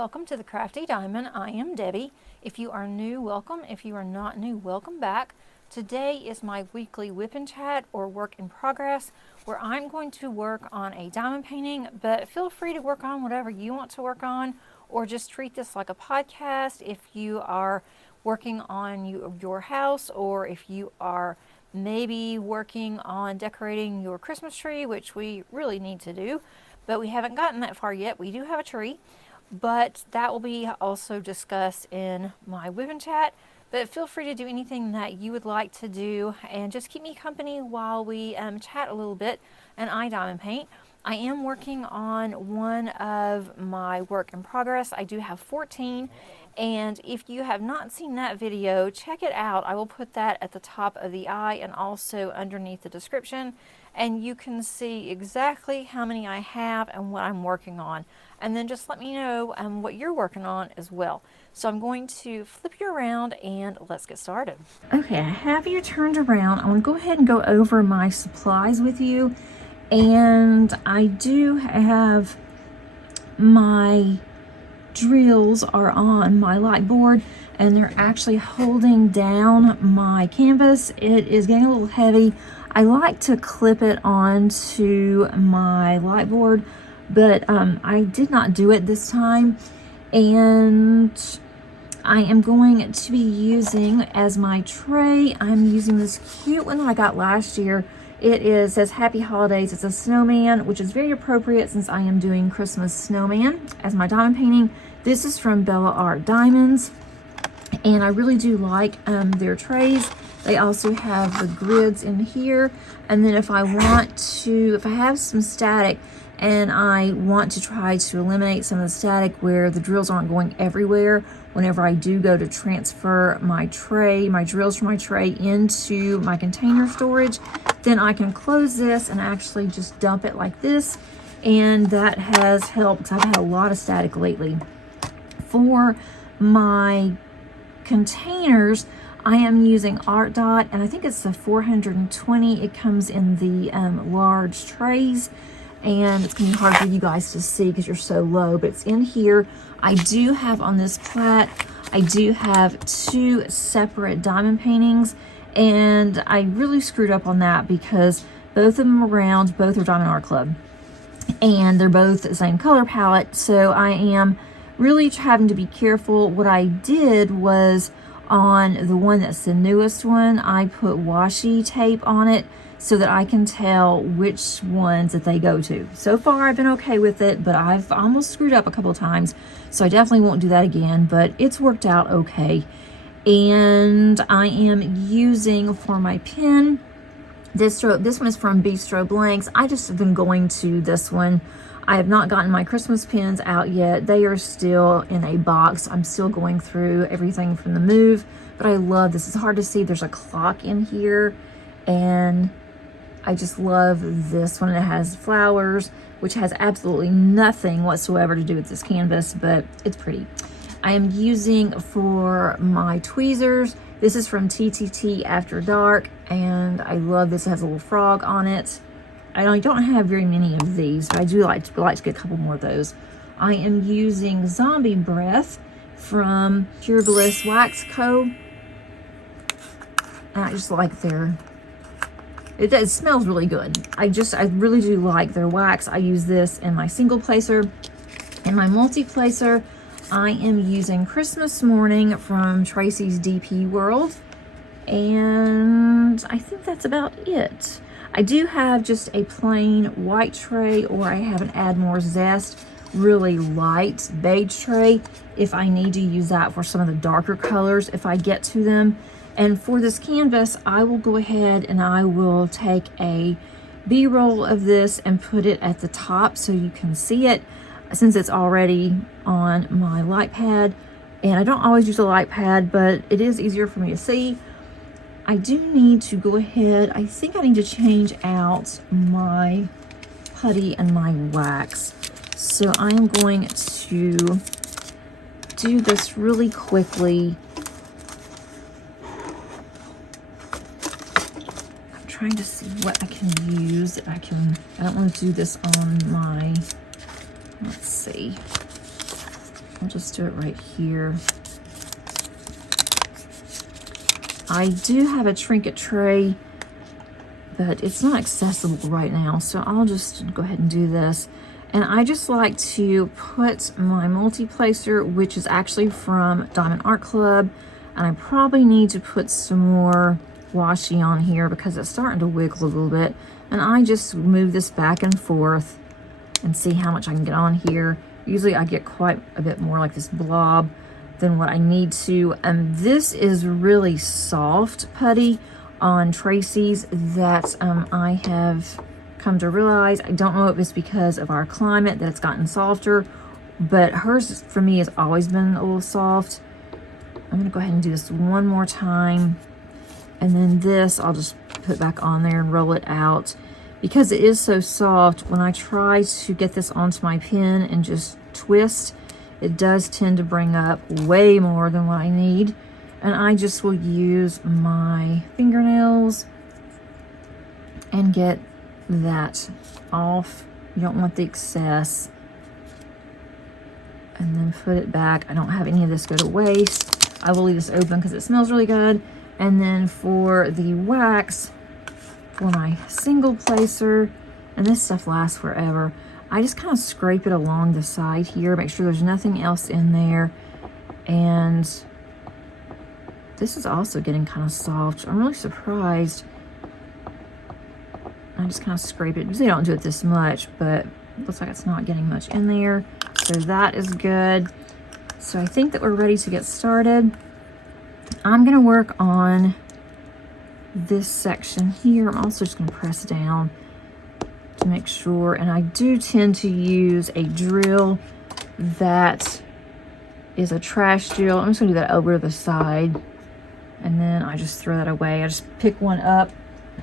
welcome to the Crafty Diamond. I am Debbie. If you are new, welcome. If you are not new, welcome back. Today is my weekly WIP Chat or work in progress where I'm going to work on a diamond painting, but feel free to work on whatever you want to work on or just treat this like a podcast if you are working on your house or if you are maybe working on decorating your Christmas tree, which we really need to do, but we haven't gotten that far yet. We do have a tree, but that will be also discussed in my WIP Chat. But feel free to do anything that you would like to do and just keep me company while we chat a little bit and I diamond paint. I am working on one of my work in progress. I do have 14, and if you have not seen that video, check it out. I will put that at the top of the eye and also underneath the description, and you can see exactly how many I have and what I'm working on. And then just let me know what you're working on as well. So I'm going to flip you around and let's get started. Okay, I have you turned around. I'm going to go ahead and go over my supplies with you. And I do have my drills are on my light board and they're actually holding down my canvas. It is getting a little heavy. I like to clip it onto my light board, but I did not do it this time. And I am going to be using as my tray, I'm using this cute one that I got last year. It says Happy Holidays. It's a snowman, which is very appropriate since I am doing Christmas snowman as my diamond painting. This is from Bella Art Diamonds, and I really do like their trays. They also have the grids in here, and then if I have some static and I want to try to eliminate some of the static where the drills aren't going everywhere, whenever I do go to transfer my drills from my tray into my container storage, then I can close this and actually just dump it like this. And that has helped. I've had a lot of static lately. For my containers, I am using Art Dot, and I think it's the 420. It comes in the large trays, and it's gonna be hard for you guys to see because you're so low, but it's in here. I do have on this plat, I do have 2 separate diamond paintings, and I really screwed up on that because both of them are round, both are Diamond Art Club, and they're both the same color palette, so I am really having to be careful. What I did was on the one that's the newest one, I put washi tape on it so that I can tell which ones that they go to. So far I've been okay with it, but I've almost screwed up a couple of times, so I definitely won't do that again, but it's worked out okay. And I am using for my pen, this one is from Bistro Blanks. I just have been going to this one. I have not gotten my Christmas pens out yet. They are still in a box. I'm still going through everything from the move, but I love this. It's hard to see. There's a clock in here, and I just love this one. It has flowers, which has absolutely nothing whatsoever to do with this canvas, but it's pretty. I am using for my tweezers, this is from TTT After Dark, and I love this. It has a little frog on it. I don't have very many of these, but I do like to get a couple more of those. I am using Zombie Breath from Pure Bliss Wax Co. And I just like it smells really good. I really do like their wax. I use this in my single placer. In my multi-placer, I am using Christmas Morning from Tracy's DP World. And I think that's about it. I do have just a plain white tray, or I have an Add More Zest really light beige tray if I need to use that for some of the darker colors if I get to them. And for this canvas, I will go ahead and I will take a B-roll of this and put it at the top so you can see it, since it's already on my light pad. And I don't always use a light pad, but it is easier for me to see. I do need to go ahead, I think I need to change out my putty and my wax. So I'm going to do this really quickly. I'm trying to see what I can use. I don't want to do this on my, let's see. I'll just do it right here. I do have a trinket tray, but it's not accessible right now, so I'll just go ahead and do this. And I just like to put my multi-placer, which is actually from Diamond Art Club, and I probably need to put some more washi on here because it's starting to wiggle a little bit. And I just move this back and forth and see how much I can get on here. Usually I get quite a bit more like this blob than what I need to. And this is really soft putty on Tracy's that I have come to realize. I don't know if it's because of our climate that it's gotten softer, but hers for me has always been a little soft. I'm gonna go ahead and do this one more time, and then this I'll just put back on there and roll it out. Because it is so soft, when I try to get this onto my pen and just twist, it does tend to bring up way more than what I need. And I just will use my fingernails and get that off. You don't want the excess. And then put it back. I don't have any of this go to waste. I will leave this open because it smells really good. And then for the wax, for my single placer, and this stuff lasts forever, I just kind of scrape it along the side here, make sure there's nothing else in there. And this is also getting kind of soft. I'm really surprised. I just kind of scrape it. Usually I don't do it this much, but it looks like it's not getting much in there. So that is good. So I think that we're ready to get started. I'm gonna work on this section here. I'm also just gonna press down to make sure, and I do tend to use a drill that is a trash drill. I'm just gonna do that over to the side, and then I just throw that away. I just pick one up.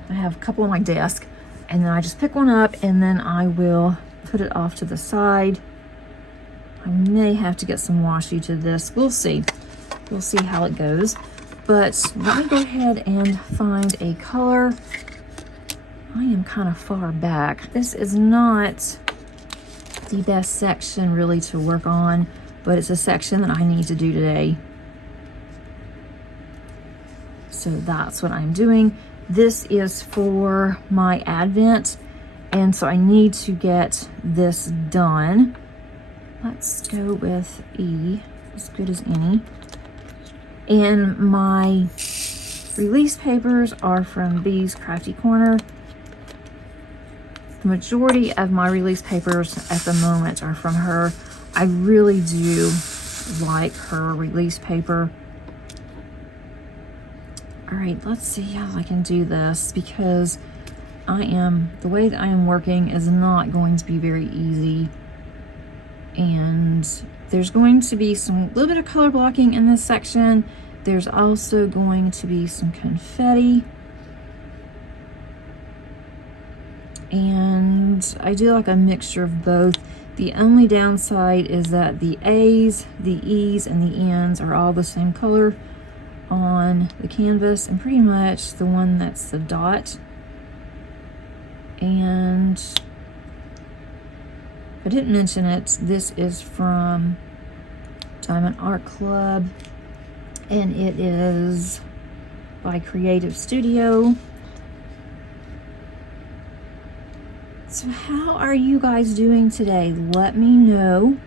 I have a couple on my desk, and then I just pick one up, and then I will put it off to the side. I may have to get some washi to this. We'll see. We'll see how it goes. But let me go ahead and find a color. I am kind of far back. This is not the best section really to work on, but it's a section that I need to do today. So that's what I'm doing. This is for my Advent, and so I need to get this done. Let's go with E, as good as any. And my release papers are from Bee's Crafty Corner. The majority of my release papers at the moment are from her. I really do like her release paper. All right, let's see how I can do this, because the way that I am working is not going to be very easy. And there's going to be some little bit of color blocking in this section. There's also going to be some confetti. And I do like a mixture of both. The only downside is that the A's, the E's, and the N's are all the same color on the canvas, and pretty much the one that's the dot. And I didn't mention it, this is from Diamond Art Club, and it is by Creative Studio. So how are you guys doing today? Let me know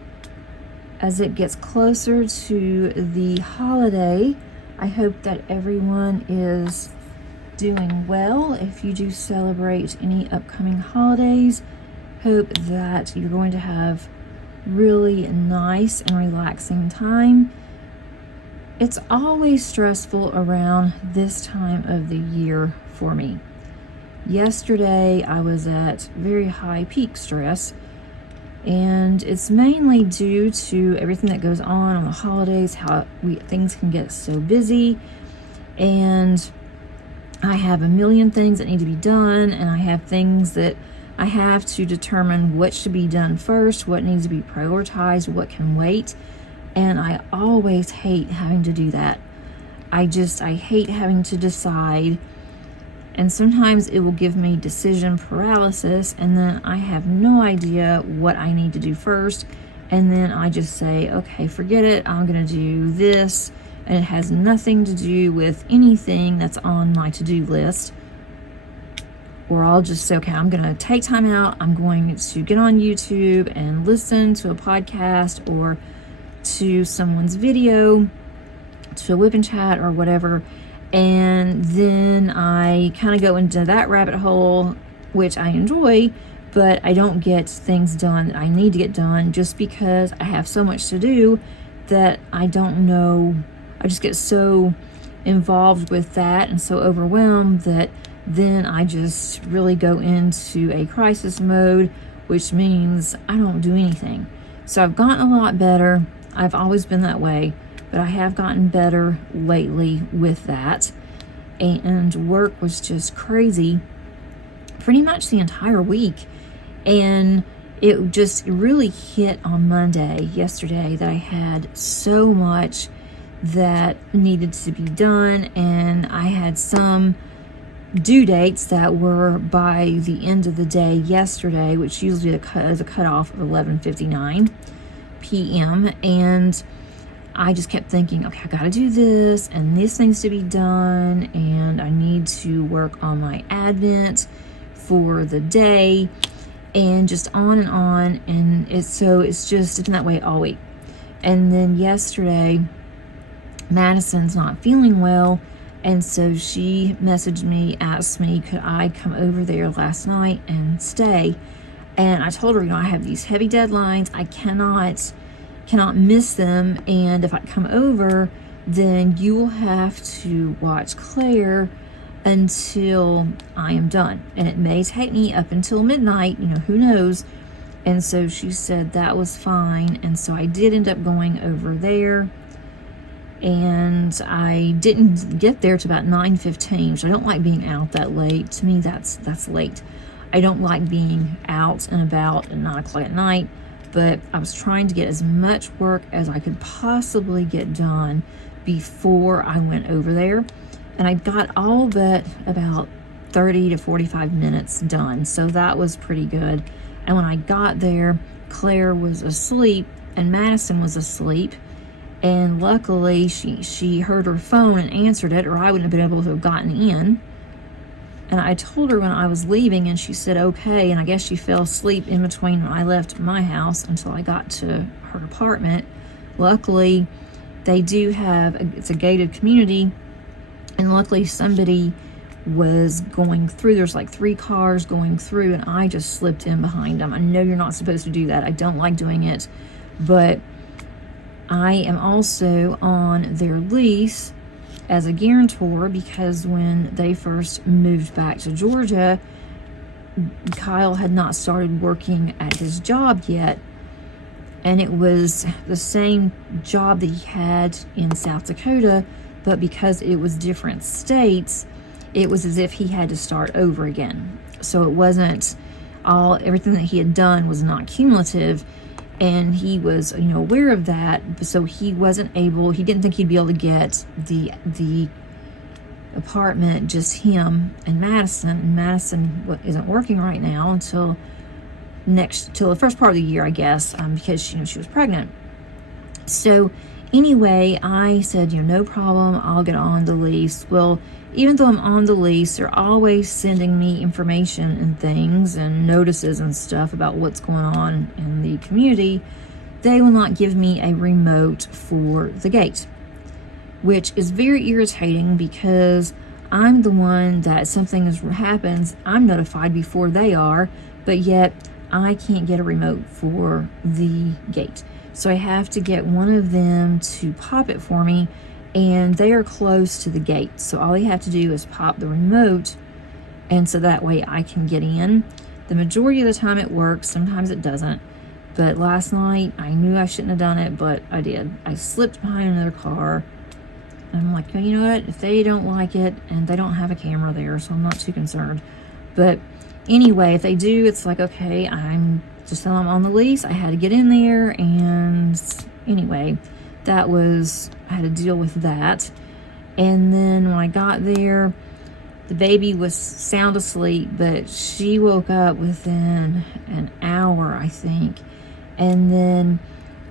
as it gets closer to the holiday. I hope that everyone is doing well. If you do celebrate any upcoming holidays, hope that you're going to have really nice and relaxing time. It's always stressful around this time of the year for me. Yesterday I was at very high peak stress, and it's mainly due to everything that goes on the holidays, how things can get so busy, and I have a million things that need to be done, and I have things that I have to determine what should be done first, what needs to be prioritized, what can wait. And I always hate having to do that. I hate having to decide. And sometimes it will give me decision paralysis, and then I have no idea what I need to do first. and then I just say, okay, forget it, I'm gonna do this, and it has nothing to do with anything that's on my to-do list. Or I'll just say, okay, I'm gonna take time out, I'm going to get on YouTube and listen to a podcast or to someone's video, to a WIP Chat or whatever, and then I kind of go into that rabbit hole, which I enjoy, but I don't get things done that I need to get done just because I have so much to do that I don't know. I just get so involved with that and so overwhelmed that then I just really go into a crisis mode, which means I don't do anything. So I've gotten a lot better. I've always been that way, but I have gotten better lately with that. And work was just crazy pretty much the entire week. And it just really hit on Monday, yesterday, that I had so much that needed to be done, and I had some due dates that were by the end of the day yesterday, which usually is a cutoff of 11:59 p.m. And I just kept thinking, okay, I gotta do this, and this needs to be done, and I need to work on my Advent for the day, and just on, and it's been that way all week. And then yesterday, Madison's not feeling well, and so she messaged me, asked me, could I come over there last night and stay? And I told her, I have these heavy deadlines, I cannot miss them, and if I come over, then you will have to watch Claire until I am done, and it may take me up until midnight, who knows. And so she said that was fine, and so I did end up going over there, and I didn't get there till about 9:15, so I don't like being out that late. To me, that's late. I don't like being out and about at 9 o'clock at night, but I was trying to get as much work as I could possibly get done before I went over there, and I got all but about 30 to 45 minutes done, so that was pretty good. And when I got there, Claire was asleep and Madison was asleep, and luckily she heard her phone and answered it, or I wouldn't have been able to have gotten in. And I told her when I was leaving, and she said okay, and I guess she fell asleep in between when I left my house until I got to her apartment. Luckily, they do have it's a gated community, and luckily somebody was going through. There's like 3 cars going through, and I just slipped in behind them. I know you're not supposed to do that. I don't like doing it, but I am also on their lease as a guarantor because when they first moved back to Georgia, Kyle had not started working at his job yet, and it was the same job that he had in South Dakota, but because it was different states, it was as if he had to start over again. So it wasn't everything that he had done was not cumulative, and he was aware of that, so he didn't think he'd be able to get the apartment, just him and Madison isn't working right now until the first part of the year, I guess, because she was pregnant. So anyway, I said, no problem, I'll get on the lease. Well, even though I'm on the lease, they're always sending me information and things and notices and stuff about what's going on in the community. They will not give me a remote for the gate, which is very irritating because I'm the one that something happens, I'm notified before they are, but yet I can't get a remote for the gate. So I have to get one of them to pop it for me, and they are close to the gate. So all they have to do is pop the remote, and so that way I can get in. The majority of the time it works, sometimes it doesn't. But last night, I knew I shouldn't have done it, but I did. I slipped behind another car, and I'm like, oh, you know what? If they don't like it, and they don't have a camera there, so I'm not too concerned. But anyway, if they do, it's like, okay, I'm just telling them on the lease, I had to get in there, and anyway, I had to deal with that. And then when I got there, the baby was sound asleep, but she woke up within an hour, I think. And then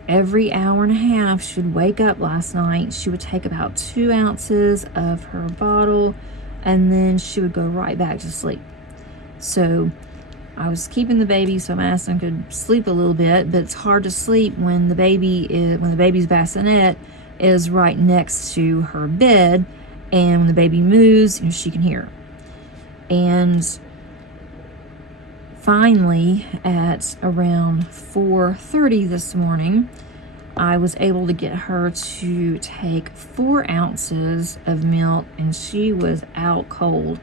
every hour and a half. She would wake up last night. She would take about 2 ounces of her bottle, and then she would go right back to sleep. So I was keeping the baby so Madison could sleep a little bit, but it's hard to sleep when the baby's bassinet is right next to her bed, and when the baby moves, she can hear. And finally, at around 4:30 this morning, I was able to get her to take 4 ounces of milk, and she was out cold.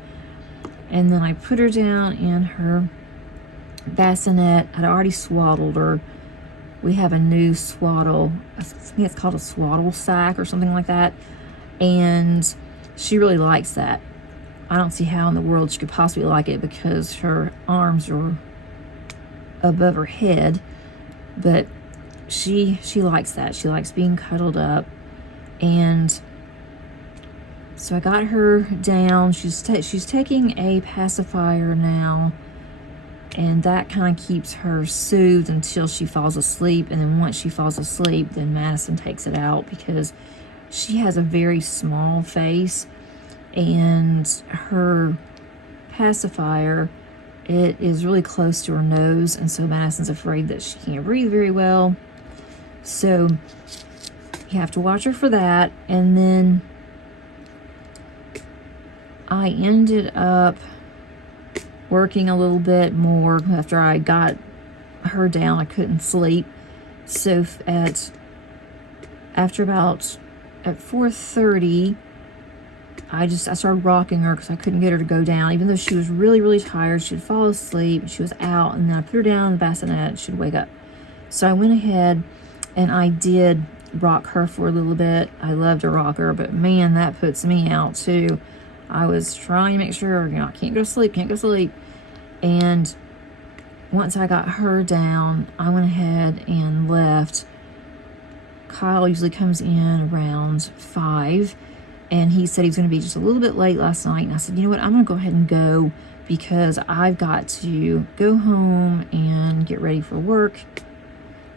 And then I put her down in her bassinet. I'd already swaddled her. We have a new swaddle. I think it's called a swaddle sack or something like that. And she really likes that. I don't see how in the world she could possibly like it because her arms are above her head. But she likes that. She likes being cuddled up. And so I got her down. She's taking a pacifier now, and that kind of keeps her soothed until she falls asleep. And then once she falls asleep, then Madison takes it out because she has a very small face, and her pacifier, it is really close to her nose, and so Madison's afraid that she can't breathe very well. So you have to watch her for that. And then I ended up working a little bit more after I got her down. I couldn't sleep. So after about at 4:30, I started rocking her because I couldn't get her to go down. Even though she was really, really tired, she'd fall asleep. She was out, and then I put her down in the bassinet. She'd wake up. So I went ahead and I did rock her for a little bit. I love to rock her, but man, that puts me out too. I was trying to make sure, I can't go to sleep. And once I got her down, I went ahead and left. Kyle usually comes in around 5, and he said he was going to be just a little bit late last night. And I said, you know what, I'm going to go ahead and go because I've got to go home and get ready for work.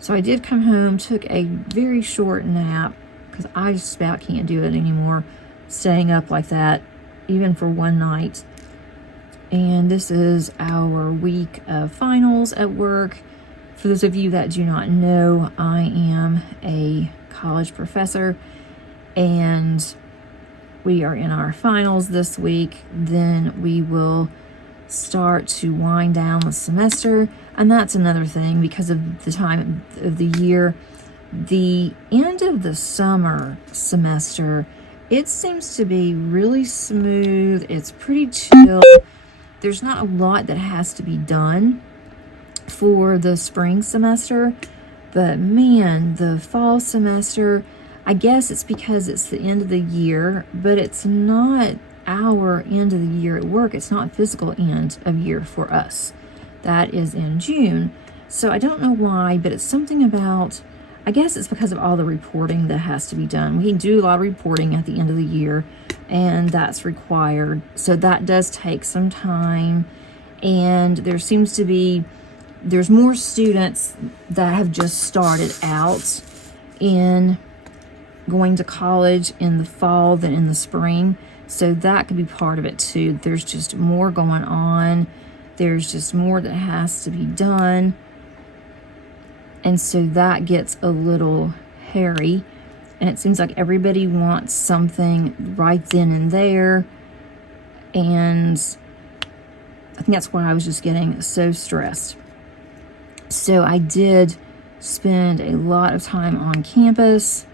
So I did come home, took a very short nap because I just about can't do it anymore, staying up like that, even for one night. And this is our week of finals at work. For those of you that do not know, I am a college professor, and we are in our finals this week. Then we will start to wind down the semester. And that's another thing, because of the time of the year, the end of the summer semester, it seems to be really smooth. It's pretty chill. There's not a lot that has to be done for the spring semester, but man, the fall semester, I guess it's because it's the end of the year, but it's not our end of the year at work. It's not physical end of year for us. That is in June. So I don't know why, but it's something about, I guess it's because of all the reporting that has to be done. We do a lot of reporting at the end of the year, and that's required. So that does take some time, and there's more students that have just started out in going to college in the fall than in the spring. So that could be part of it too. There's just more going on. There's just more that has to be done. And so that gets a little hairy. And it seems like everybody wants something right then and there. And I think that's why I was just getting so stressed. So I did spend a lot of time on campus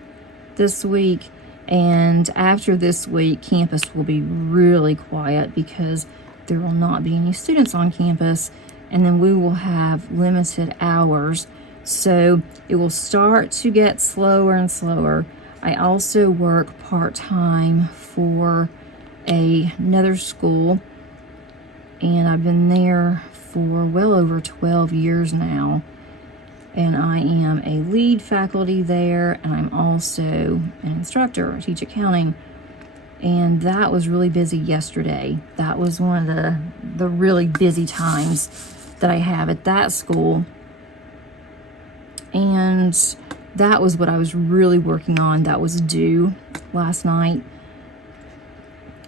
this week. And after this week, campus will be really quiet because there will not be any students on campus. And then we will have limited hours. So it will start to get slower and slower. I also work part-time for another school, and I've been there for well over 12 years now. And I am a lead faculty there, and I'm also an instructor. I teach accounting. And that was really busy yesterday. That was one of the really busy times that I have at that school. And that was what I was really working on. That was due last night.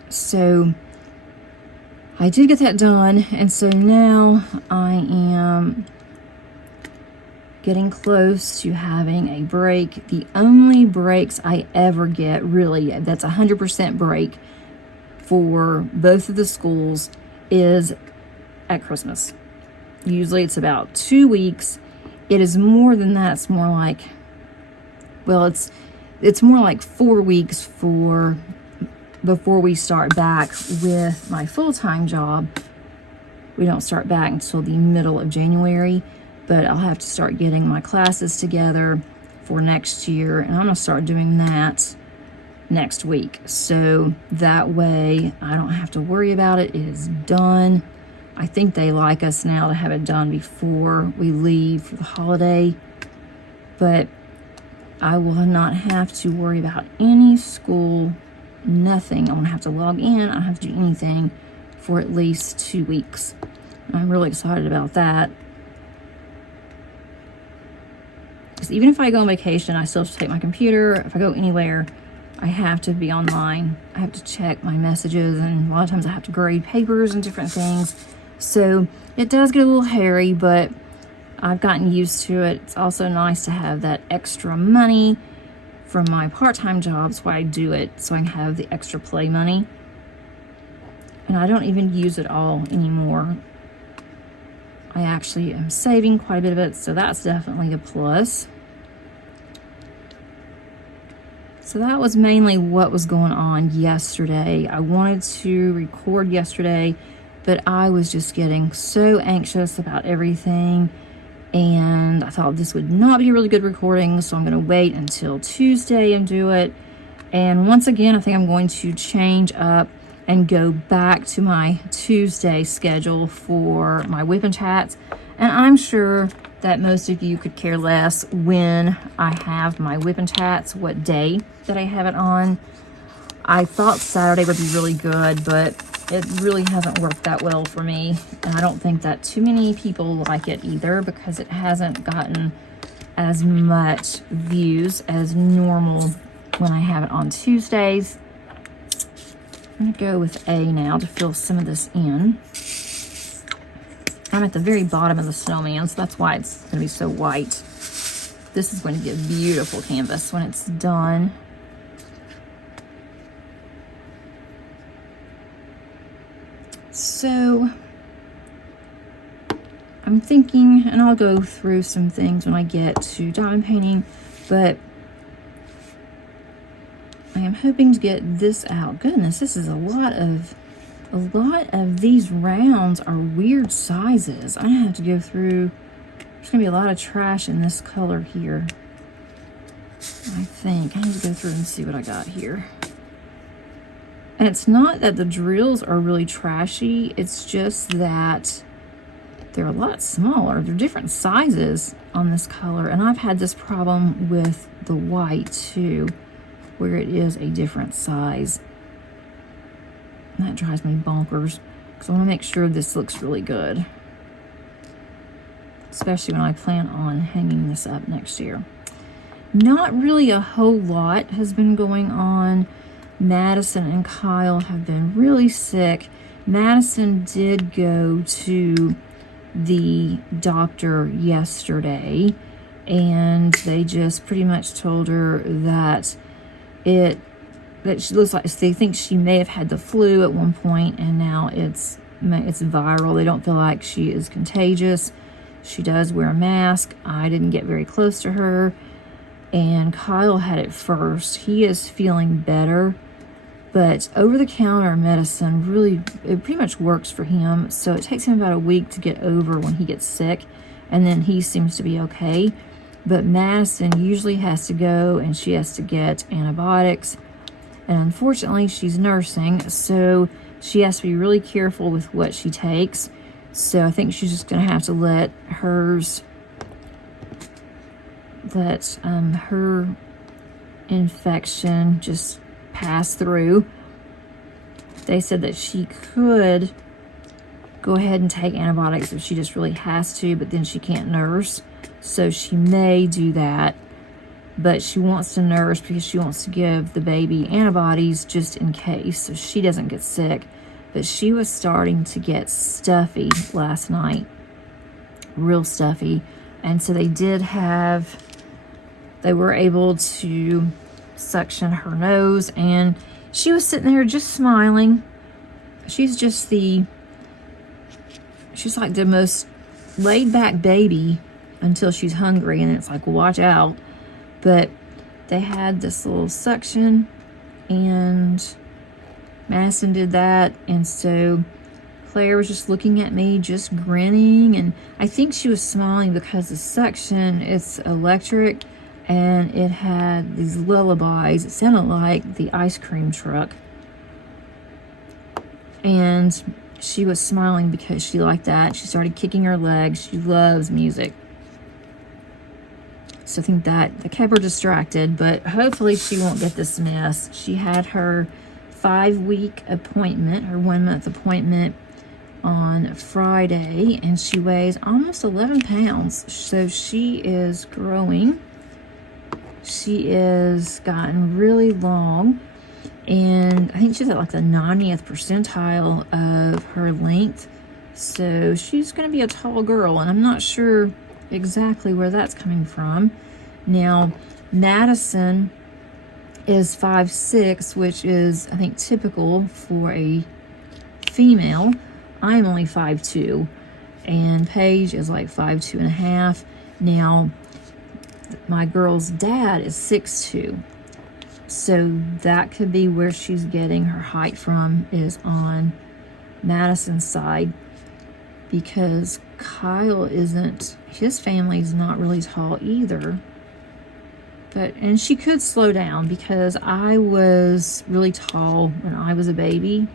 So I did get that done, and so now I am getting close to having a break. The only breaks I ever get, really, that's 100% break for both of the schools, is at Christmas. Usually it's about 2 weeks. It is more than that. It's more like, well, it's more like 4 weeks before we start back with my full-time job. We don't start back until the middle of January, but I'll have to start getting my classes together for next year, and I'm gonna start doing that next week. So that way I don't have to worry about it. It is done. I think they like us now to have it done before we leave for the holiday, but I will not have to worry about any school, nothing. I won't have to log in. I don't have to do anything for at least 2 weeks. I'm really excited about that. Because even if I go on vacation, I still have to take my computer. If I go anywhere, I have to be online. I have to check my messages, and a lot of times I have to grade papers and different things. So it does get a little hairy, but I've gotten used to it. It's also nice to have that extra money from my part-time job. That's why I do it, so I can have the extra play money. And I don't even use it all anymore. I actually am saving quite a bit of it, so that's definitely a plus. So that was mainly what was going on yesterday. I wanted to record yesterday, but I was just getting so anxious about everything, and I thought this would not be a really good recording, so I'm going to wait until Tuesday and do it. And once again, I think I'm going to change up and go back to my Tuesday schedule for my WIP Chats. And I'm sure that most of you could care less when I have my WIP Chats, what day that I have it on. I thought Saturday would be really good, but it really hasn't worked that well for me. And I don't think that too many people like it either, because it hasn't gotten as much views as normal when I have it on Tuesdays. I'm gonna go with A now to fill some of this in. I'm at the very bottom of the snowman, so that's why it's gonna be so white. This is going to be a beautiful canvas when it's done. So I'm thinking, and I'll go through some things when I get to diamond painting, but I am hoping to get this out. Goodness, this is a lot of these rounds are weird sizes. I have to go through. There's gonna be a lot of trash in this color here. I think I need to go through and see what I got here. And it's not that the drills are really trashy, it's just that they're a lot smaller. They're different sizes on this color, and I've had this problem with the white too, where it is a different size. And that drives me bonkers, because I want to make sure this looks really good, especially when I plan on hanging this up next year. Not really a whole lot has been going on. Madison and Kyle have been really sick. Madison did go to the doctor yesterday, and they just pretty much told her that she looks like they think she may have had the flu at one point, and now it's viral. They don't feel like she is contagious. She does wear a mask. I didn't get very close to her, and Kyle had it first. He is feeling better, but over-the-counter medicine it pretty much works for him. So it takes him about a week to get over when he gets sick, and then he seems to be okay. But Madison usually has to go, and she has to get antibiotics. And unfortunately, she's nursing, so she has to be really careful with what she takes. So I think she's just going to have to let her infection just pass through. They said that she could go ahead and take antibiotics if she just really has to, but then she can't nurse. So she may do that. but she wants to nurse because she wants to give the baby antibodies just in case so she doesn't get sick. But she was starting to get stuffy last night, real stuffy. And so they were able to suction her nose, and she was sitting there just smiling. She's like the most laid back baby until she's hungry, and it's like, watch out. But they had this little suction, and Madison did that, and so Claire was just looking at me, just grinning, and I think she was smiling because the suction, it's electric, and it had these lullabies. It sounded like the ice cream truck. And she was smiling because she liked that. She started kicking her legs. She loves music. So I think that kept her distracted, but hopefully she won't get this mess. She had her 5-week appointment, her 1-month appointment on Friday, and she weighs almost 11 pounds. So she is growing. She is gotten really long, and I think she's at like the 90th percentile of her length. So she's going to be a tall girl, and I'm not sure exactly where that's coming from. Now, Madison is 5'6", which is, I think, typical for a female. I'm only 5'2", and Paige is like 5'2.5". Now, my girl's dad is 6'2", so that could be where she's getting her height from, is on Madison's side, because Kyle his family's not really tall either. And she could slow down, because I was really tall when I was a baby,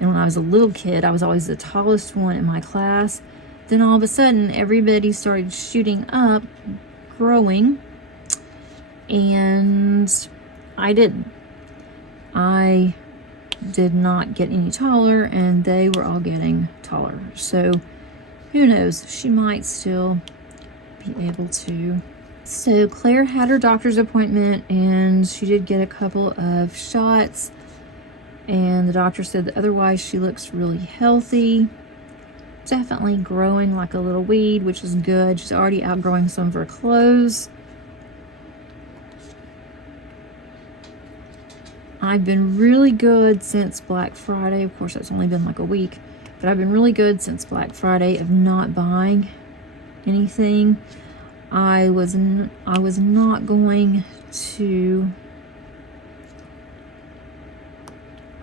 and when I was a little kid, I was always the tallest one in my class. Then all of a sudden, everybody started shooting up, growing, and I didn't. I did not get any taller, and they were all getting taller. So who knows? She might still be able to. So Claire had her doctor's appointment, and she did get a couple of shots, and the doctor said that otherwise she looks really healthy. Definitely growing like a little weed, which is good. She's already outgrowing some of her clothes. I've been really good since Black Friday. Of course, that's only been like a week, but I've been really good since Black Friday of not buying anything. I was not going to.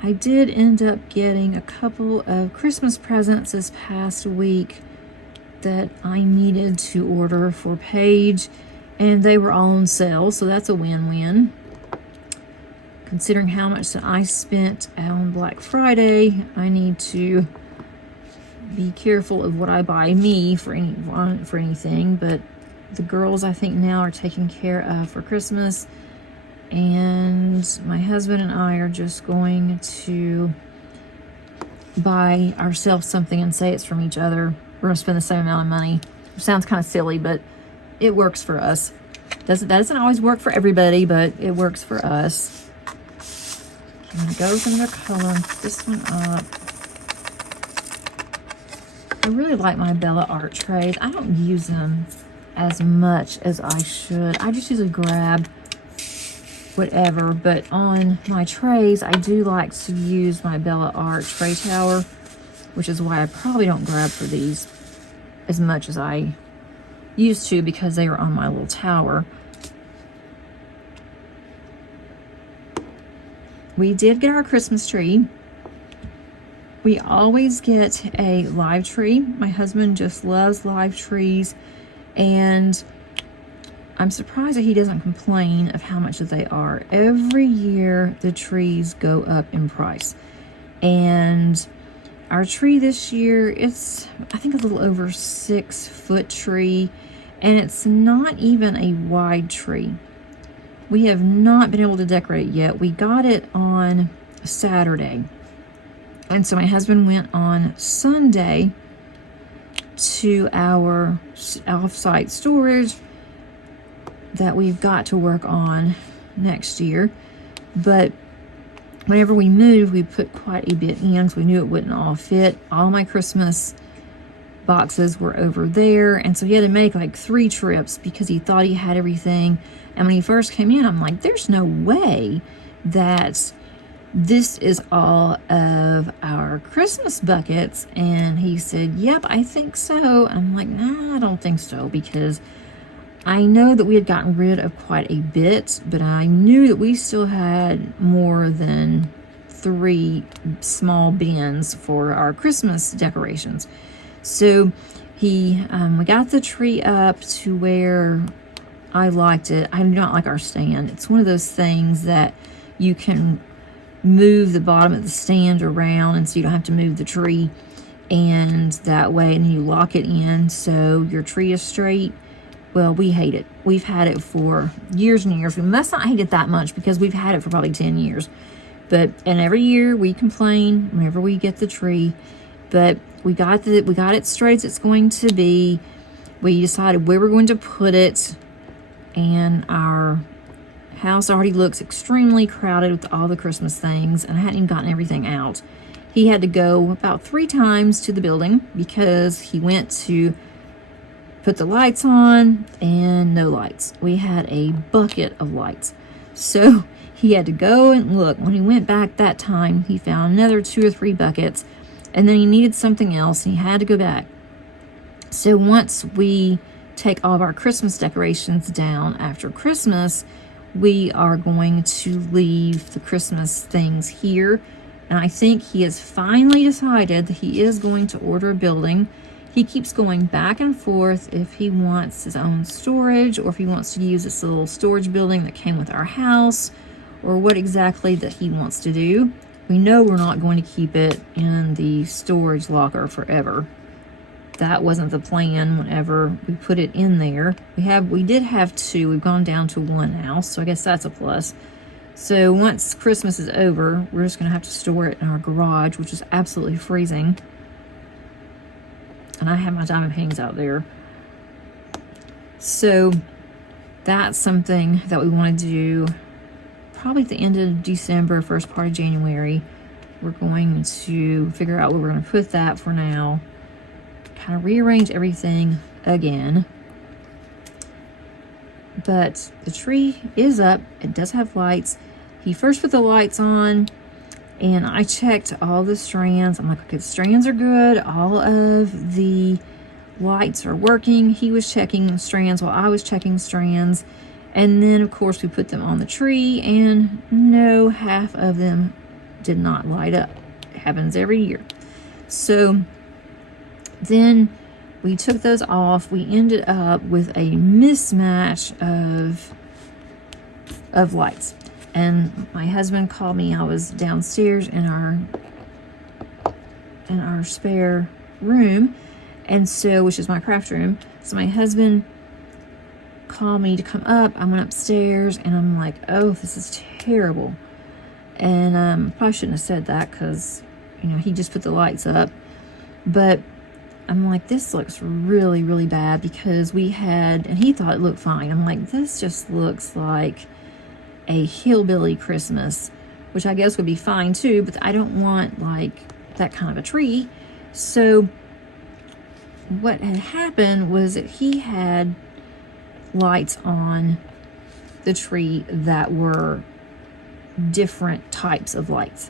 I did end up getting a couple of Christmas presents this past week that I needed to order for Paige, and they were all on sale, so that's a win-win. Considering how much that I spent on Black Friday, I need to be careful of what I buy me for anything, but the girls, I think, now are taken care of for Christmas. And my husband and I are just going to buy ourselves something and say it's from each other. We're going to spend the same amount of money. It sounds kind of silly, but it works for us. That doesn't always work for everybody, but it works for us. I'm going to go with another color and put this one up. I really like my Bella Art trays. I don't use them as much as I should. I just usually grab whatever, but on my trays, I do like to use my Bella Art tray tower, which is why I probably don't grab for these as much as I used to, because they were on my little tower. We did get our Christmas tree. We always get a live tree. My husband just loves live trees, and I'm surprised that he doesn't complain of how much that they are. Every year, the trees go up in price. And our tree this year, it's, I think, a little over 6-foot tree. And it's not even a wide tree. We have not been able to decorate it yet. We got it on Saturday. And so my husband went on Sunday to our off-site storage that we've got to work on next year. But whenever we moved, we put quite a bit in, so we knew it wouldn't all fit. All my Christmas boxes were over there, and so he had to make like 3 trips because he thought he had everything. And when he first came in, I'm like, there's no way that this is all of our Christmas buckets. And he said, yep, I think so. I'm like, nah, I don't think so, because I know that we had gotten rid of quite a bit, but I knew that we still had more than 3 small bins for our Christmas decorations. So we got the tree up to where I liked it. I do not like our stand. It's one of those things that you can move the bottom of the stand around, and so you don't have to move the tree, and that way, and you lock it in so your tree is straight. Well, we hate it. We've had it for years and years. We must not hate it that much because we've had it for probably 10 years. And every year we complain whenever we get the tree, but we got it straight as it's going to be. We decided where we're going to put it, and our house already looks extremely crowded with all the Christmas things, and I hadn't even gotten everything out. He had to go about 3 times to the building because he went to put the lights on and no lights. We had a bucket of lights. So he had to go and look. When he went back that time, he found another 2 or 3 buckets, and then he needed something else, and he had to go back. So once we take all of our Christmas decorations down after Christmas, we are going to leave the Christmas things here. And I think he has finally decided that he is going to order a building. He keeps going back and forth if he wants his own storage or if he wants to use this little storage building that came with our house, or what exactly that he wants to do. We know we're not going to keep it in the storage locker forever. That wasn't the plan whenever we put it in there. We did have 2. We've gone down to 1 now, so I guess that's a plus. So once Christmas is over, we're just going to have to store it in our garage, which is absolutely freezing. And I have my diamond paintings out there. So that's something that we want to do probably at the end of December, first part of January. We're going to figure out where we're going to put that for now. Kind of rearrange everything again. But the tree is up. It does have lights. He first put the lights on, and I checked all the strands. I'm like, okay, the strands are good. All of the lights are working. He was checking strands while I was checking strands. And then, of course, we put them on the tree, and no, half of them did not light up. It happens every year. So then we took those off. We ended up with a mismatch of lights. And my husband called me. I was downstairs in our spare room, and so, which is my craft room. So my husband called me to come up. I went upstairs, and I'm like, oh, this is terrible. And probably shouldn't have said that because, he just put the lights up. But I'm like, this looks really, really bad because and he thought it looked fine. I'm like, this just looks like a hillbilly Christmas, which I guess would be fine too, but I don't want like that kind of a tree. So what had happened was that he had lights on the tree that were different types of lights.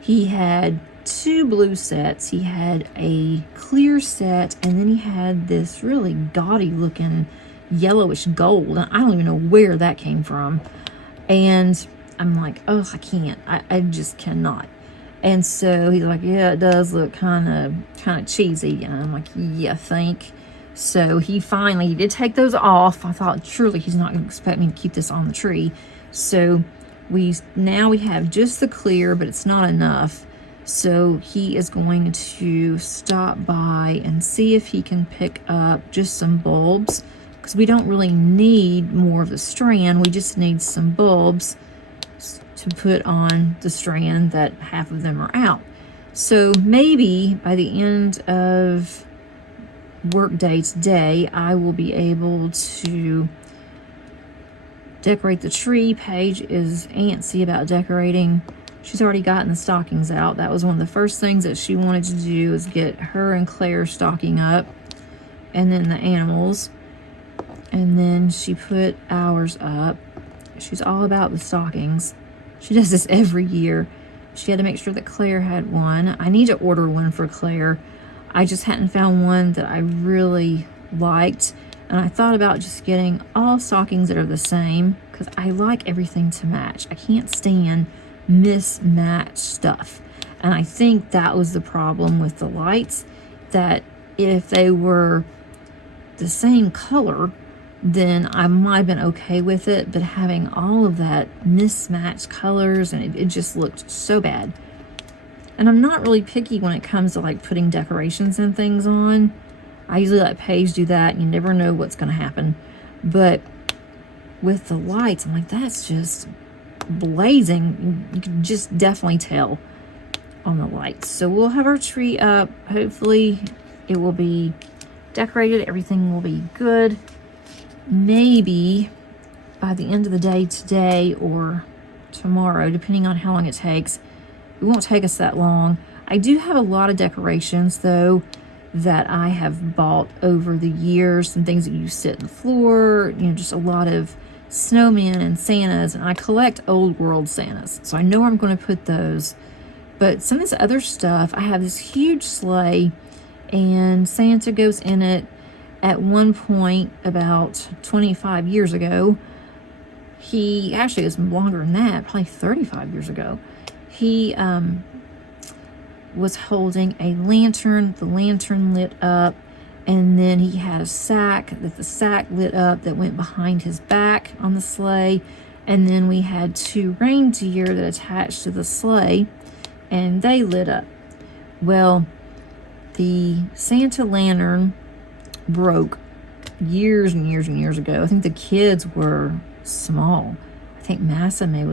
He had 2 blue sets, he had a clear set, and then he had this really gaudy looking yellowish gold. I don't even know where that came from. And I'm like, oh, I can't. I just cannot. And so he's like, yeah, it does look kind of cheesy. And I'm like, yeah, think. So he did take those off. I thought, surely he's not going to expect me to keep this on the tree. So now we have just the clear, but it's not enough. So he is going to stop by and see if he can pick up just some bulbs, because we don't really need more of the strand. We just need some bulbs to put on the strand that half of them are out. So maybe by the end of work day today, I will be able to decorate the tree. Paige is antsy about decorating. She's already gotten the stockings out. That was one of the first things that she wanted to do, is get her and Claire's stocking up, and then the animals. And then she put ours up. She's all about the stockings. She does this every year. She had to make sure that Claire had one. I need to order one for Claire. I just hadn't found one that I really liked. And I thought about just getting all stockings that are the same, because I like everything to match. I can't stand mismatched stuff. And I think that was the problem with the lights, that if they were the same color, then I might have been okay with it, but having all of that mismatched colors, and it just looked so bad. And I'm not really picky when it comes to like putting decorations and things on. I usually let Paige do that, and you never know what's going to happen. But with the lights, I'm like, that's just blazing. You can just definitely tell on the lights. So we'll have our tree up. Hopefully it will be decorated. Everything will be good. Maybe by the end of the day today or tomorrow, depending on how long it takes. It won't take us that long. I do have a lot of decorations though that I have bought over the years, some things that you sit on the floor, just a lot of snowmen and Santas, and I collect old world Santas, so I know where I'm going to put those. But some of this other stuff, I have this huge sleigh and Santa goes in it. At one point about 25 years ago, he actually was longer than that, probably 35 years ago, he was holding a lantern. The lantern lit up, and then he had a sack that the sack lit up that went behind his back on the sleigh, and then we had 2 reindeer that attached to the sleigh, and they lit up. Well, the Santa lantern broke years and years and years ago. I think the kids were small. I think Massa maybe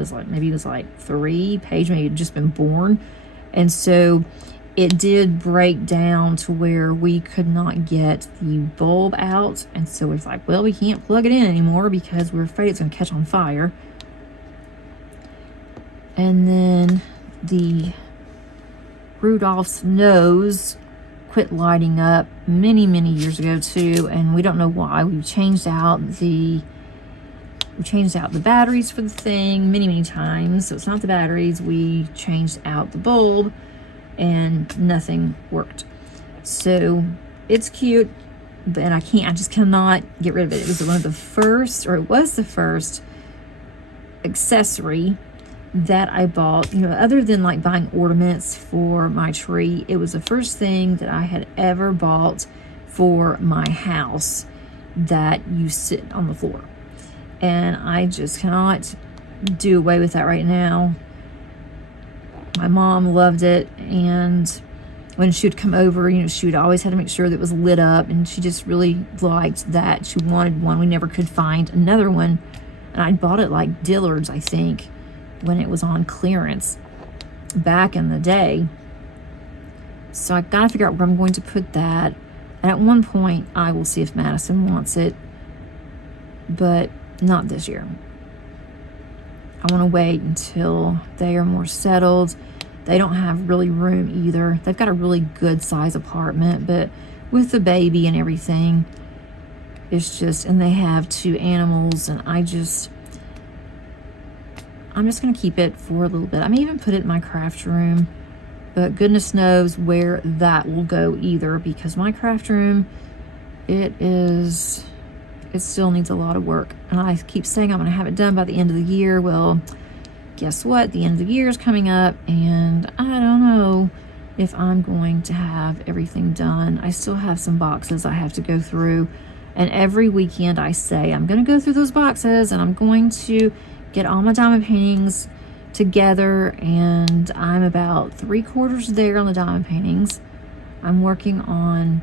was like 3. Paige may had just been born. And so it did break down to where we could not get the bulb out. And so it's like, well, we can't plug it in anymore because we're afraid it's going to catch on fire. And then the Rudolph's nose quit lighting up many years ago too, and we don't know why. We changed out the batteries for the thing many times. So it's not the batteries. We changed out the bulb and nothing worked. So it's cute, but I just cannot get rid of it. It was the first accessory that I bought, other than like buying ornaments for my tree. It was the first thing that I had ever bought for my house that you sit on the floor. And I just cannot do away with that right now. My mom loved it, and when she would come over, she would always have to make sure that it was lit up, and she just really liked that. She wanted one. We never could find another one, and I bought it like Dillard's, I think, when it was on clearance back in the day. So I gotta figure out where I'm going to put that. And at one point, I will see if Madison wants it, but not this year. I want to wait until they are more settled. They don't have really room either. They've got a really good size apartment, but with the baby and everything, it's just, and they have 2 animals, and I'm just going to keep it for a little bit. I may even put it in my craft room, but goodness knows where that will go either, because my craft room, it still needs a lot of work. And I keep saying I'm going to have it done by the end of the year. Well, guess what? The end of the year is coming up, and I don't know if I'm going to have everything done. I still have some boxes I have to go through, and every weekend I say I'm going to go through those boxes, and I'm going to get all my diamond paintings together, and I'm about 3/4 there on the diamond paintings. I'm working on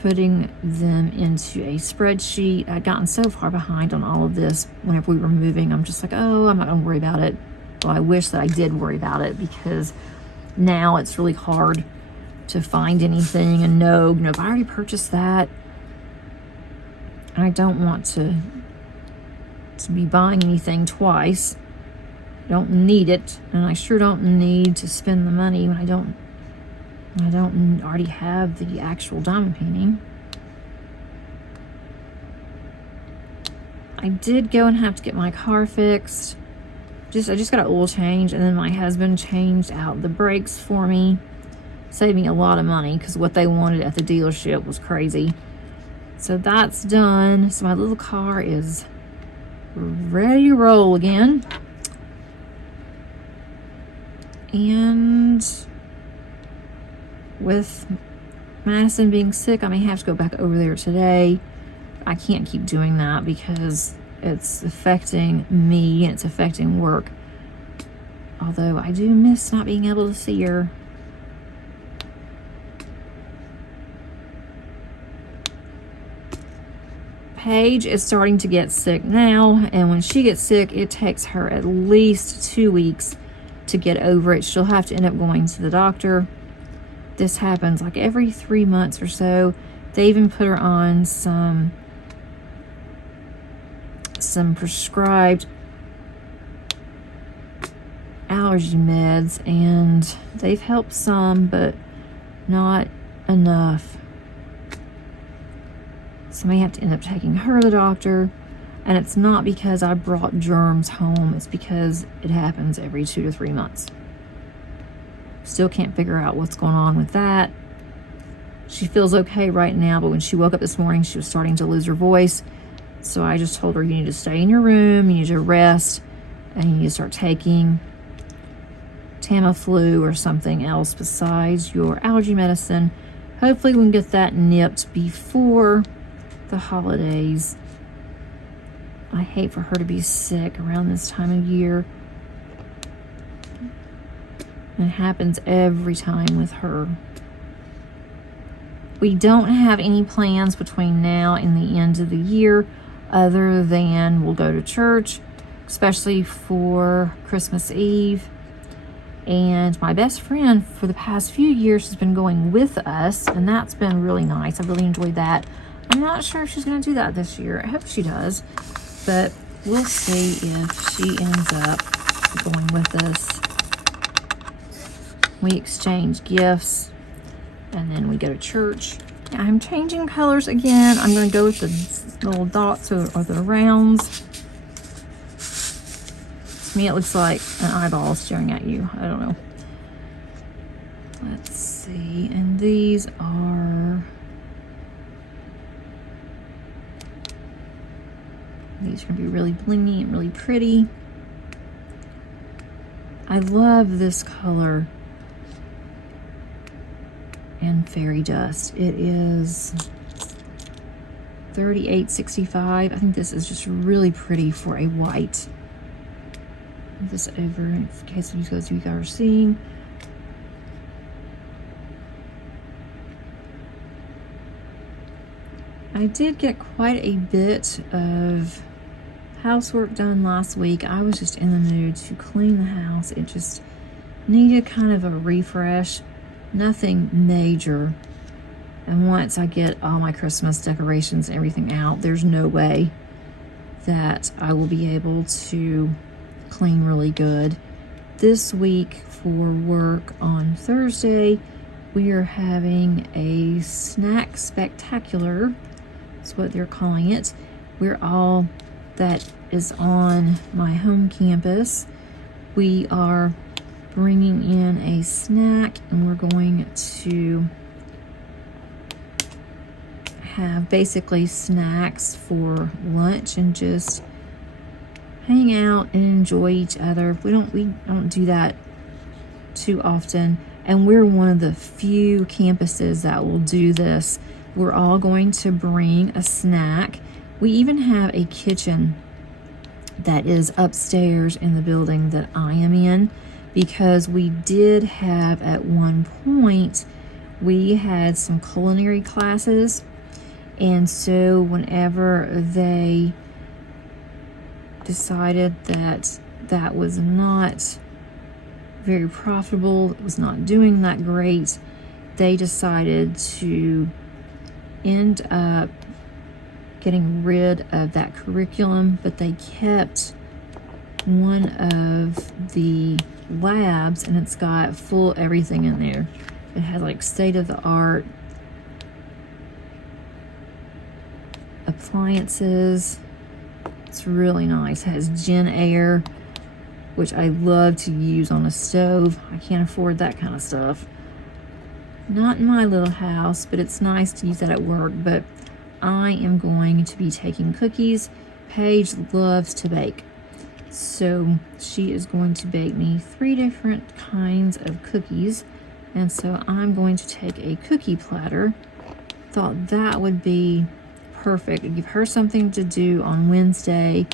putting them into a spreadsheet. I'd gotten so far behind on all of this whenever we were moving. I'm just like, oh, I'm not going to worry about it. Well, I wish that I did worry about it, because now it's really hard to find anything and know, if I already purchased that, and I don't want to to be buying anything twice. I don't need it, and I sure don't need to spend the money when I don't already have the actual diamond painting. I did go and have to get my car fixed. I just got an oil change, and then my husband changed out the brakes for me, saving a lot of money because what they wanted at the dealership was crazy. So that's done. So my little car is ready to roll again. And with Madison being sick, I may have to go back over there today. I can't keep doing that because it's affecting me and it's affecting work. Although I do miss not being able to see her. Paige is starting to get sick now, and when she gets sick, it takes her at least 2 weeks to get over it. She'll have to end up going to the doctor. This happens like every 3 months or so. They even put her on some prescribed allergy meds, and they've helped some, but not enough. So I may have to end up taking her to the doctor. And it's not because I brought germs home. It's because it happens every 2 to 3 months. Still can't figure out what's going on with that. She feels okay right now, but when she woke up this morning, she was starting to lose her voice. So I just told her, you need to stay in your room, you need to rest, and you need to start taking Tamiflu or something else besides your allergy medicine. Hopefully we can get that nipped before the holidays. I hate for her to be sick around this time of year. It happens every time with her. We don't have any plans between now and the end of the year other than we'll go to church, especially for Christmas Eve. And my best friend for the past few years has been going with us, and that's been really nice. I really enjoyed that. I'm not sure if she's going to do that this year. I hope she does. But we'll see if she ends up going with us. We exchange gifts, and then we go to church. I'm changing colors again. I'm going to go with the little dots or the rounds. To me, it looks like an eyeball staring at you. I don't know. Let's see. And these are... These are going to be really blingy and really pretty. I love this color and fairy dust. It is $38.65. I think this is just really pretty for a white. Move this over in case you guys are seeing. I did get quite a bit of housework done last week. I was just in the mood to clean the house. It just needed kind of a refresh. Nothing major. And once I get all my Christmas decorations and everything out, there's no way that I will be able to clean really good. This week for work on Thursday, we are having a snack spectacular. That's what they're calling it. We're all that is on my home campus. We are bringing in a snack, and we're going to have basically snacks for lunch and just hang out and enjoy each other. We don't do that too often, and we're one of the few campuses that will do this. We're all going to bring a snack. We even have a kitchen that is upstairs in the building that I am in, because we did have at one point, we had some culinary classes, and so whenever they decided that that was not very profitable, it was not doing that great, they decided to end up getting rid of that curriculum, but they kept one of the labs, and it's got full everything in there. It has like state-of-the-art appliances. It's really nice. It has Gen Air, which I love to use on a stove. I can't afford that kind of stuff. Not in my little house, but it's nice to use that at work. But I am going to be taking cookies. Paige loves to bake, so she is going to bake me 3 different kinds of cookies. And so I'm going to take a cookie platter. Thought that would be perfect. It'd give her something to do on Wednesday,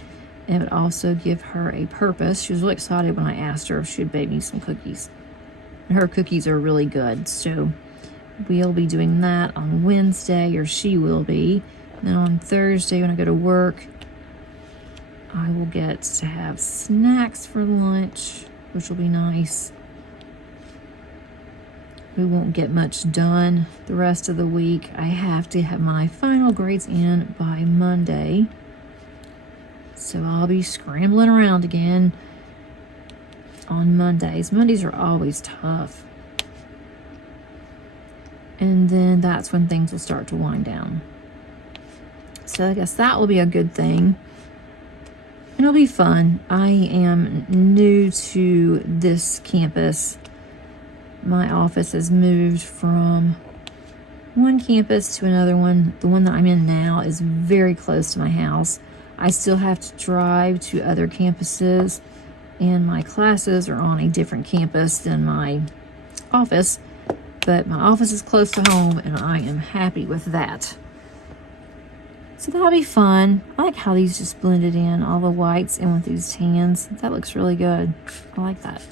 and it would also give her a purpose. She was really excited when I asked her if she would bake me some cookies. And her cookies are really good, so we'll be doing that on Wednesday, or she will be. And then on Thursday when I go to work, I will get to have snacks for lunch, which will be nice. We won't get much done the rest of the week. I have to have my final grades in by Monday, so I'll be scrambling around again on Mondays. Mondays are always tough. And then that's when things will start to wind down. So I guess that will be a good thing. And it'll be fun. I am new to this campus. My office has moved from one campus to another one. The one that I'm in now is very close to my house. I still have to drive to other campuses, and my classes are on a different campus than my office, but my office is close to home, and I am happy with that. So that'll be fun. I like how these just blended in, all the whites in with these tans. That looks really good. I like that.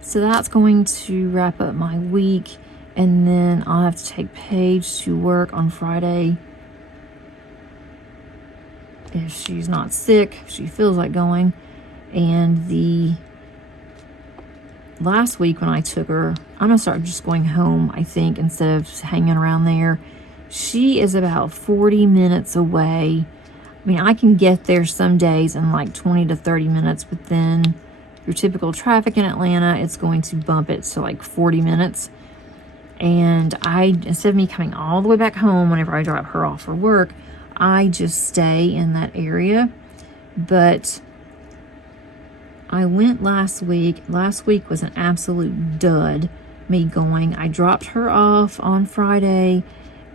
So that's going to wrap up my week, and then I'll have to take Paige to work on Friday. If she's not sick, if she feels like going. And the last week when I took her, I'm gonna start just going home, I think, instead of hanging around there. She is about 40 minutes away. I mean, I can get there some days in like 20 to 30 minutes, but then your typical traffic in Atlanta, it's going to bump it to like 40 minutes. And instead of me coming all the way back home whenever I drop her off for work, I just stay in that area. But I went last week. Last week was an absolute dud, me going. I dropped her off on Friday,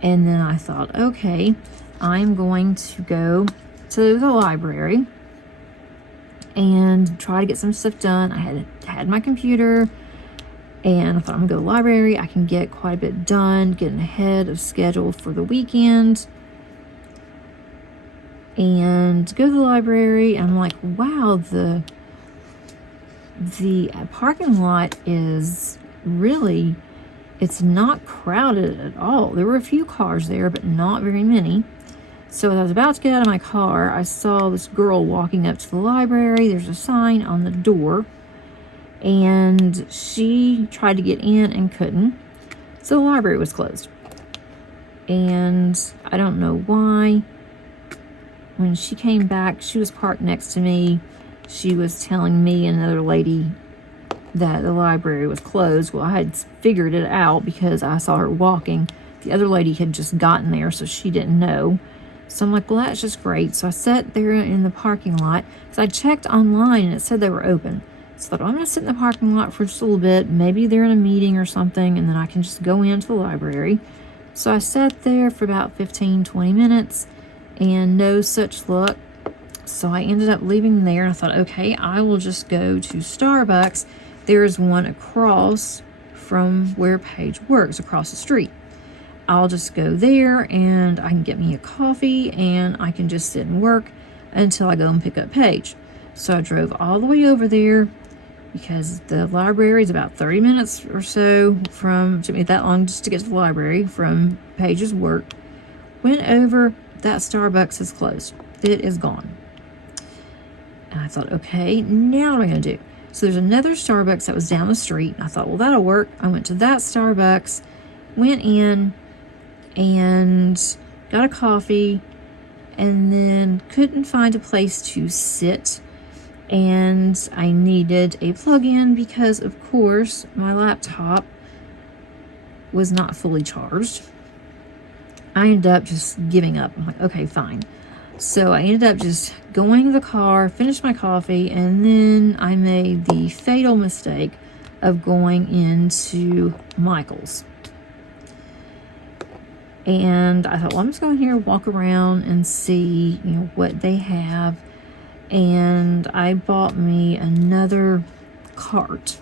and then I thought, okay, I'm going to go to the library and try to get some stuff done. I had my computer, and I thought, I'm gonna go to the library. I can get quite a bit done, getting ahead of schedule for the weekend. And go to the library, and I'm like, wow, the parking lot is really, it's not crowded at all. There were a few cars there, but not very many. So as I was about to get out of my car, I saw this girl walking up to the library. There's a sign on the door, and she tried to get in and couldn't. So the library was closed. And I don't know why. When she came back, she was parked next to me. She was telling me and another lady that the library was closed. Well, I had figured it out because I saw her walking. The other lady had just gotten there, so she didn't know. So I'm like, well, that's just great. So I sat there in the parking lot because I checked online and it said they were open. So I thought, well, I'm going to sit in the parking lot for just a little bit. Maybe they're in a meeting or something, and then I can just go into the library. So I sat there for about 15, 20 minutes, and no such luck. So I ended up leaving there, and I thought, okay, I will just go to Starbucks. There is one across from where Paige works, across the street. I'll just go there, and I can get me a coffee, and I can just sit and work until I go and pick up Paige. So I drove all the way over there because the library is about 30 minutes or so from, it took me that long just to get to the library from Paige's work. Went over, that Starbucks is closed. It is gone. And I thought, okay, now what am I going to do? So there's another Starbucks that was down the street. I thought, well, that'll work. I went to that Starbucks, went in, and got a coffee, and then couldn't find a place to sit. And I needed a plug-in because, of course, my laptop was not fully charged. I ended up just giving up. I'm like, okay, fine. So I ended up just going to the car, finished my coffee, and then I made the fatal mistake of going into Michael's. And I thought, well, I'm just going here, walk around and see, what they have. And I bought me another cart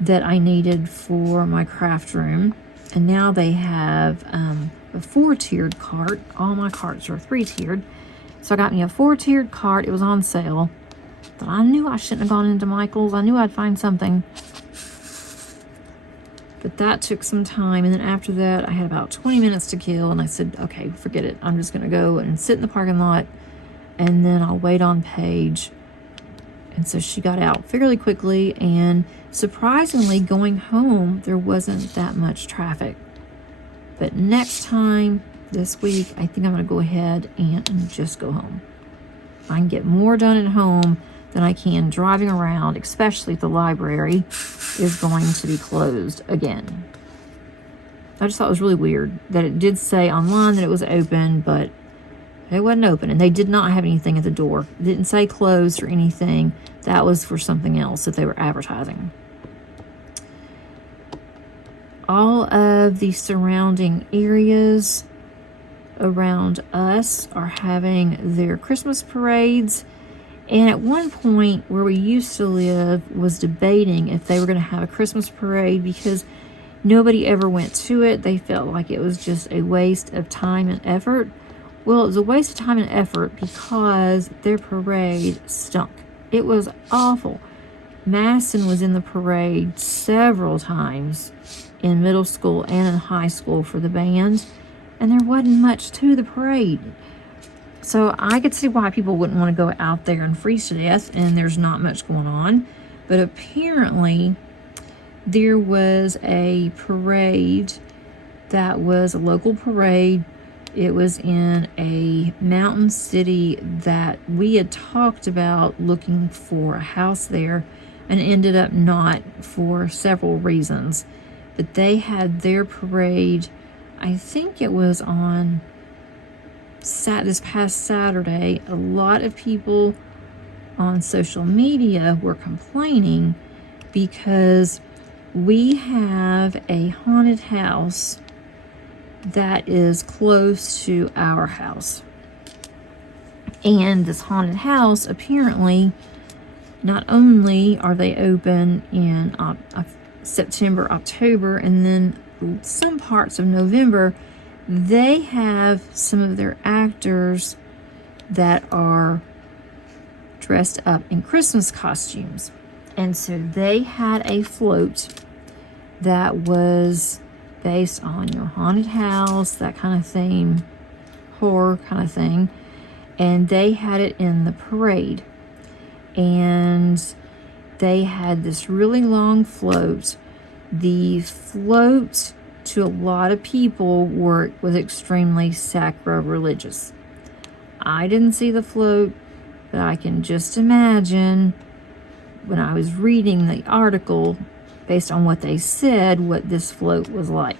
that I needed for my craft room. And now they have a 4-tiered cart. All my carts are 3-tiered. So I got me a 4-tiered cart. It was on sale. But I knew I shouldn't have gone into Michael's. I knew I'd find something. But that took some time. And then after that, I had about 20 minutes to kill. And I said, okay, forget it. I'm just going to go and sit in the parking lot. And then I'll wait on Paige. And so she got out fairly quickly. And surprisingly, going home, there wasn't that much traffic. But next time this week, I think I'm going to go ahead and just go home. I can get more done at home than I can driving around, especially if the library is going to be closed again. I just thought it was really weird that it did say online that it was open, but it wasn't open, and they did not have anything at the door. It didn't say closed or anything. That was for something else that they were advertising. All of the surrounding areas around us are having their Christmas parades. And at one point where we used to live was debating if they were going to have a Christmas parade because nobody ever went to it. They felt like it was just a waste of time and effort. Well, it was a waste of time and effort because their parade stunk. It was awful. Madison was in the parade several times in middle school and in high school for the band, and there wasn't much to the parade. So I could see why people wouldn't want to go out there and freeze to death, and there's not much going on. But apparently there was a parade that was a local parade. It was in a mountain city that we had talked about looking for a house there, and ended up not for several reasons. But they had their parade, I think it was on this past Saturday. A lot of people on social media were complaining because we have a haunted house that is close to our house. And this haunted house, apparently, not only are they open in September, October, and then some parts of November, they have some of their actors that are dressed up in Christmas costumes. And so they had a float that was based on your haunted house, that kind of theme, horror kind of thing. And they had it in the parade. And they had this really long float. The float to a lot of people was extremely sacrilegious. I didn't see the float, but I can just imagine when I was reading the article, based on what they said, what this float was like.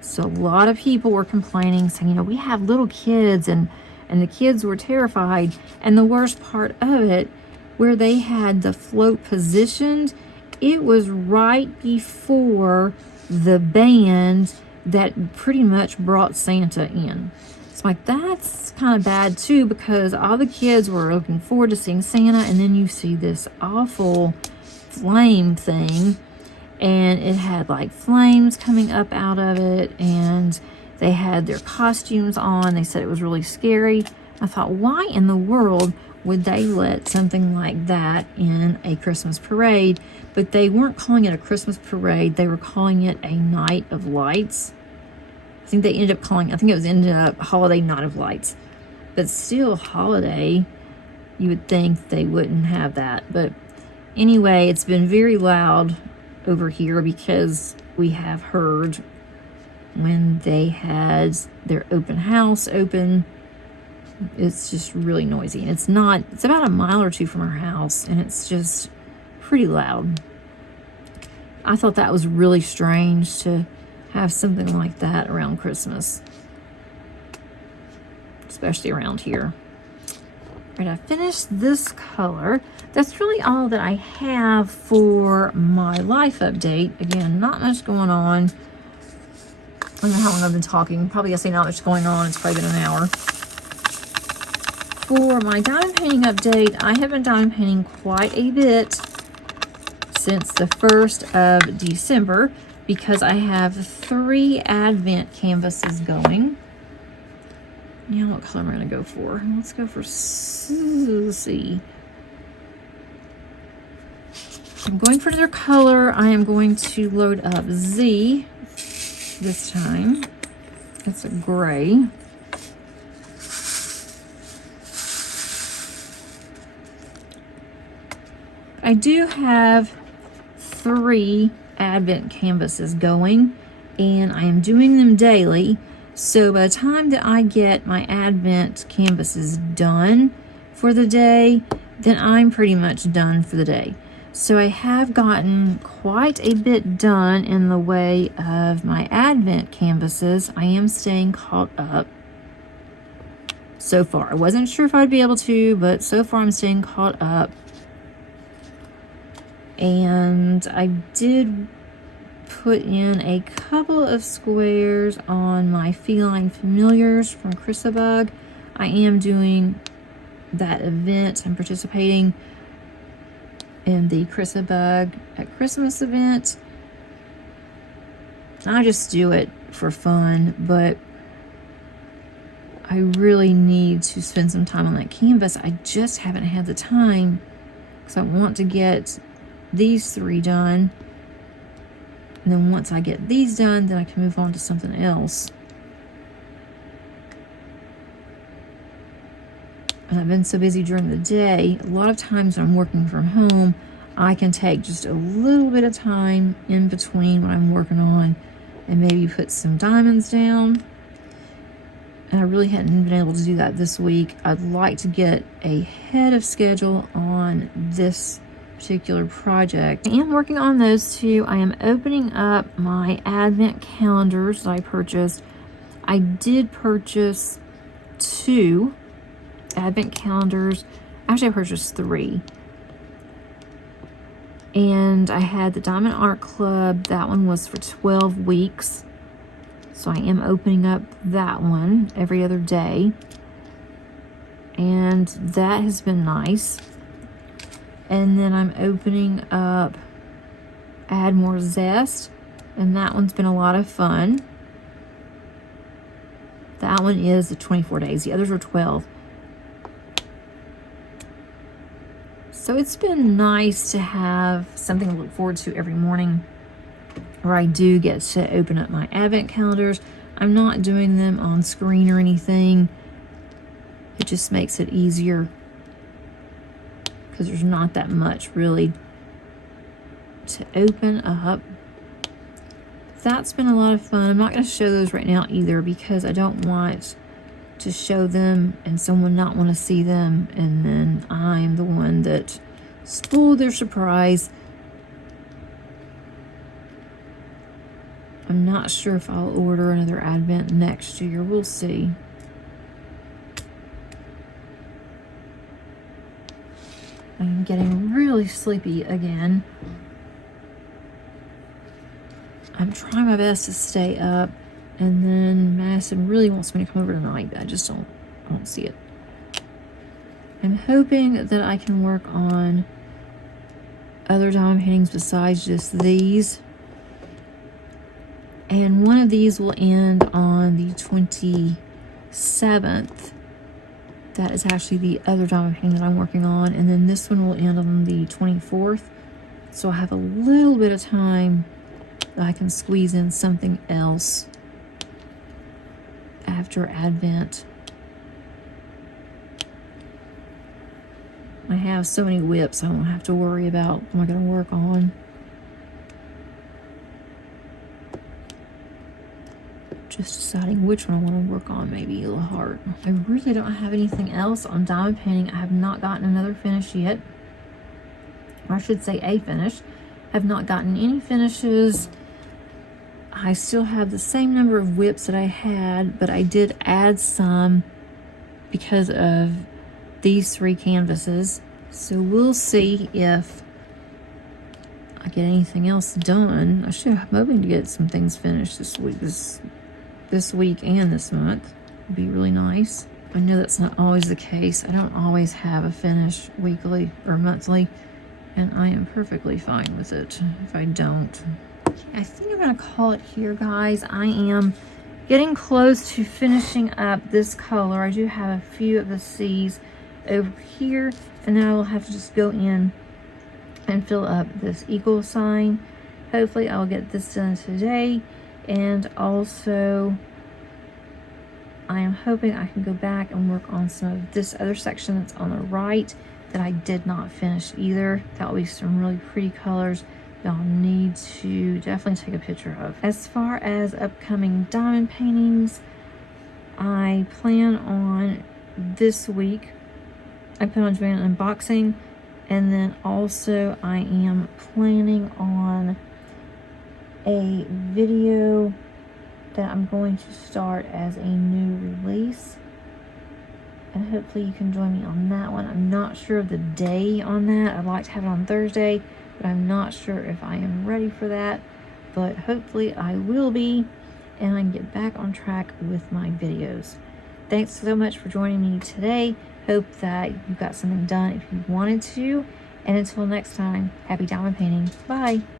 So a lot of people were complaining, saying, we have little kids, and the kids were terrified. And the worst part of it, where they had the float positioned, it was right before the band that pretty much brought Santa in. It's like, that's kind of bad too, because all the kids were looking forward to seeing Santa, and then you see this awful flame thing, and it had like flames coming up out of it, and they had their costumes on. They said it was really scary. I thought, why in the world would they let something like that in a Christmas parade? But they weren't calling it a Christmas parade. They were calling it a night of lights. I think it was ended up Holiday Night of Lights. But still, holiday, you would think they wouldn't have that. But anyway, it's been very loud over here because we have heard when they had their open house open. It's just really noisy. And it's about a mile or two from our house, and it's just pretty loud. I thought that was really strange to have something like that around Christmas, especially around here. All right, I finished this color. That's really all that I have for my life update. Again, not much going on. I don't know how long I've been talking. Probably I say not much going on. It's probably been an hour. For my diamond painting update, I have been diamond painting quite a bit since the 1st of December because I have 3 Advent canvases going. Now what color am I going to go for? Let's go for C. I'm going for another color. I am going to load up Z this time. It's a gray. I do have 3 Advent canvases going, and I am doing them daily. So by the time that I get my Advent canvases done for the day, then I'm pretty much done for the day. So I have gotten quite a bit done in the way of my Advent canvases. I am staying caught up so far. I wasn't sure if I'd be able to, but so far I'm staying caught up. And I did put in a couple of squares on my Feline Familiars from Chrysabug. I am doing that event. I'm participating in the Chrysabug at Christmas event. I just do it for fun, but I really need to spend some time on that canvas. I just haven't had the time because I want to get these 3 done. And then once I get these done, then I can move on to something else. And I've been so busy during the day. A lot of times when I'm working from home, I can take just a little bit of time in between what I'm working on and maybe put some diamonds down. And I really hadn't been able to do that this week. I'd like to get ahead of schedule on this particular project. I am working on those 2. I am opening up my Advent calendars that I purchased. I did purchase 2 Advent calendars. Actually, I purchased 3. And I had the Diamond Art Club. That one was for 12 weeks. So I am opening up that one every other day. And that has been nice. And then I'm opening up Add More Zest. And that one's been a lot of fun. That one is the 24 days. The others are 12. So it's been nice to have something to look forward to every morning where I do get to open up my Advent calendars. I'm not doing them on screen or anything. It just makes it easier because there's not that much really to open up. That's been a lot of fun. I'm not going to show those right now either because I don't want to show them and someone not want to see them, and then I'm the one that spoiled their surprise. I'm not sure if I'll order another Advent next year. We'll see. I'm getting really sleepy again. I'm trying my best to stay up, and then Madison really wants me to come over tonight, but I just don't see it. I'm hoping that I can work on other diamond paintings besides just these. And one of these will end on the 27th. That is actually the other diamond painting that I'm working on. And then this one will end on the 24th. So I have a little bit of time that I can squeeze in something else after Advent. I have so many WIPs I won't have to worry about what I'm going to work on. Just deciding which one I want to work on, maybe a little hard. I really don't have anything else on diamond painting. I have not gotten another finish yet. Or I should say a finish. Have not gotten any finishes. I still have the same number of whips that I had, but I did add some because of these 3 canvases. So we'll see if I get anything else done. I'm hoping to get some things finished this week and this month. It'd be really nice. I know that's not always the case. I don't always have a finish weekly or monthly, and I am perfectly fine with it if I don't. I think I'm gonna call it here, guys. I am getting close to finishing up this color. I do have a few of the C's over here, and then I will have to just go in and fill up this equal sign. Hopefully I'll get this done today, and also I am hoping I can go back and work on some of this other section that's on the right that I did not finish either. That will be some really pretty colors y'all need to definitely take a picture of. As far as upcoming diamond paintings, I plan on this week, I plan on doing an unboxing, and then also I am planning on a video that I'm going to start as a new release, and hopefully you can join me on that one. I'm not sure of the day on that. I'd like to have it on Thursday, but I'm not sure if I am ready for that, but hopefully I will be, and I can get back on track with my videos. Thanks so much for joining me today. Hope that you got something done if you wanted to, and until next time, happy diamond painting. Bye.